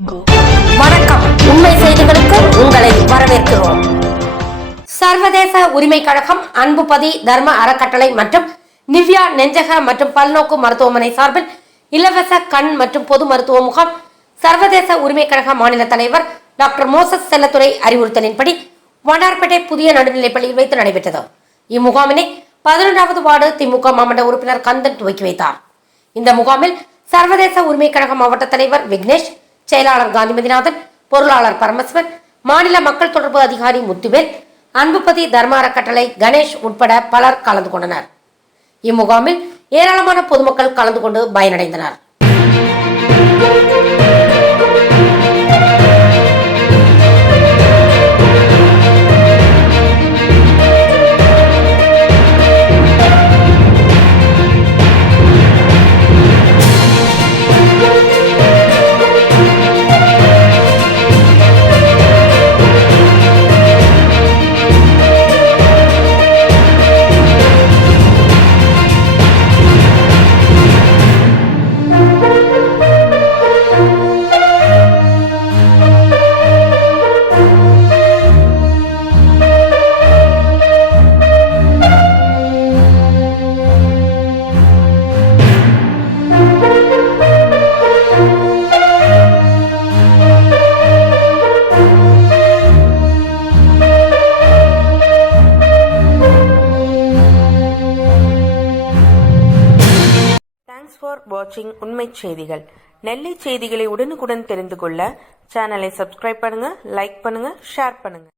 வணக்கம். உண்மை செய்திகளுக்கு உங்களை வரவேற்கிறோம். சர்வதேச உரிமை கழகம், அன்புபதி தர்ம அறக்கட்டளை மற்றும் நிவ்யா நெஞ்சக மற்றும் பல்நோக்கு மருத்துவமனை சார்பில் இலவச கண் மற்றும் பொது மருத்துவ முகாம் சர்வதேச உரிமை கழக மாநில தலைவர் டாக்டர் மோசஸ் செல்லத்துறை அறிவுறுத்தலின்படி வண்ணார்பேட்டை புதிய நடுநிலைப்பள்ளியில் வைத்து நடைபெற்றது. இம்முகாமினை 11வது வார்டு திமுக மாவட்ட உறுப்பினர் கந்தன் துவக்கி வைத்தார். இந்த முகாமில் சர்வதேச உரிமை கழக மாவட்ட தலைவர் விக்னேஷ், செயலாளர் காந்திமதிநாதன், பொருளாளர் பரமசிவன், மாநில மக்கள் தொடர்பு அதிகாரி முத்துவேல், அன்புபதி தர்ம அறக்கட்டளை கணேஷ் உட்பட பலர் கலந்து கொண்டனர். இம்முகாமில் ஏராளமான பொதுமக்கள் கலந்து கொண்டு பயனடைந்தனர். தேங்க்ஸ் ஃபார் வாட்சிங் உண்மை செய்திகள். நெல்லை செய்திகளை உடனுக்குடன் தெரிந்து கொள்ள சேனலை சப்ஸ்கிரைப் பண்ணுங்க, லைக் பண்ணுங்க, ஷேர் பண்ணுங்க.